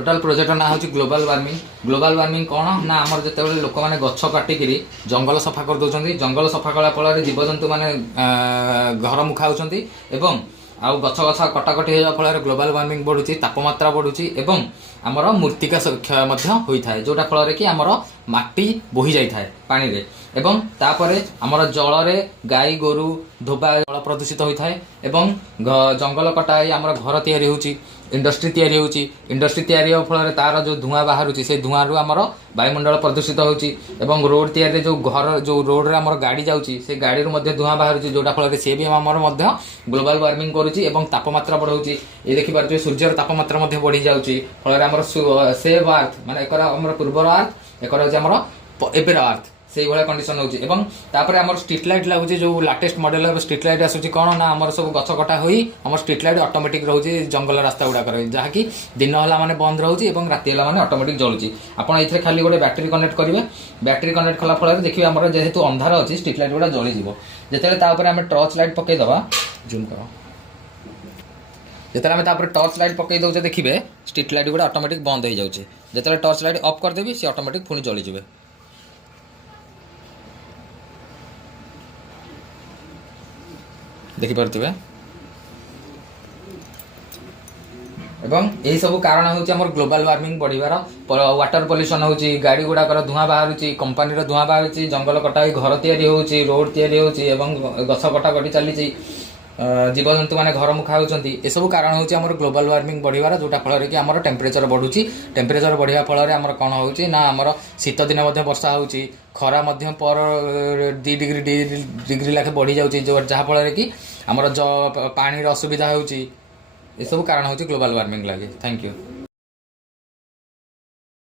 Total project ना हूँ global warming. Global warming कौन ना आमर जो लोक मैंने गछ काटिक जंगल सफा कर दौरान जंगल सफा कला फल जीवजंतु मैंने घर मुखाऊँच एवं आउ गछ गछ कटाकटी होगा फल ग्लोबल वार्मिंग बढ़ुची तापमात्रा बढ़ुची एवं आमर मृत्तिका क्षय होता है जोटा फल कि आमर माटी बोही जाए पानी रे एवं तापर आमर जल रे गाई गोरु धोबा जल प्रदूषित होता है एवं जंगल कटा आमर घर तैयारी होची इंडस्ट्री तैयारी होची इंडस्ट्री तैयारी फल तार जो धुआं बाहर से धुआं रु आमर वायुमंडल प्रदूषित होची एवं रोड तैयारी जो घर जो रोड रे आमर गाड़ी जाउची से गाड़ी रु मध्य धुआं बाहर जोटा फल से भी आमर मध्य ग्लोबल वार्मिंग करुची एवं तापमात्रा बढ़ाउची ये देखि पारछे सूर्यर तापमात्रा मध्य बढ़ी जाउची फल आमर सेव अर्थ माने एकर आमर पूर्वर अर्थ एकर होची आमर एबेर अर्थ से भाया कंडीशन होपर आम स्ट्रीट लाइट लगुच जो लाटेस्ट मॉडल स्ट्रीट लाइट आसूँ कौन ना आम सब गछ कटा हुई आम स्ट्रीट लाइट ऑटोमेटिक रोचे जंगल रास्ता गुड़ाक जहाँकि दिन है माने बंद रोचे राति है माने ऑटोमेटिक जलुची आप खाली गोटे बैटेरी कनेक्ट करेंगे बैटेरी कनेक्ट कला फल देखिए आम जेहेतु अंधार अच्छी स्ट्रीट लाइट गुड़ा जलीज जिते आम टर्च लाइट पकईदे जूम कर जिते आम टर्च लाइट पकई दौचे देखिए स्ट्रीट लाइट गुड़ा ऑटोमेटिक बंद हो जाए जिते टर्च लाइट ऑफ करदेवी सी ऑटोमेटिक पुणी जलीजे देखिपे एवं यही सब कारण हूँ ग्लोबल वार्मिंग बढ़िबार वाटर पॉल्यूशन होची गाड़ी गुड़ाकर धुआं बाहर कंपानी धुआं बाहर जंगल कटा घर तैयारी होची रोड तैयारी होची एवं गछ कटाकटी चली जीवजंतु मैंने घर मुखा होती ये सब कारण हूँ ग्लोबल वार्मिंग बढ़िबार जोटा फल कि आमर टेम्परेचर बढ़ुची टेम्परेचर बढ़िया फल आमर कौन होची ना आमर शीत दिन वर्षा होची खरा पर 2 डिग्री लाखे बढ़ी जाऊँगी जहाँफल कि आमर पानी असुविधा होची ये सब कारण हूँ ग्लोबल वार्मिंग लगे। Thank you.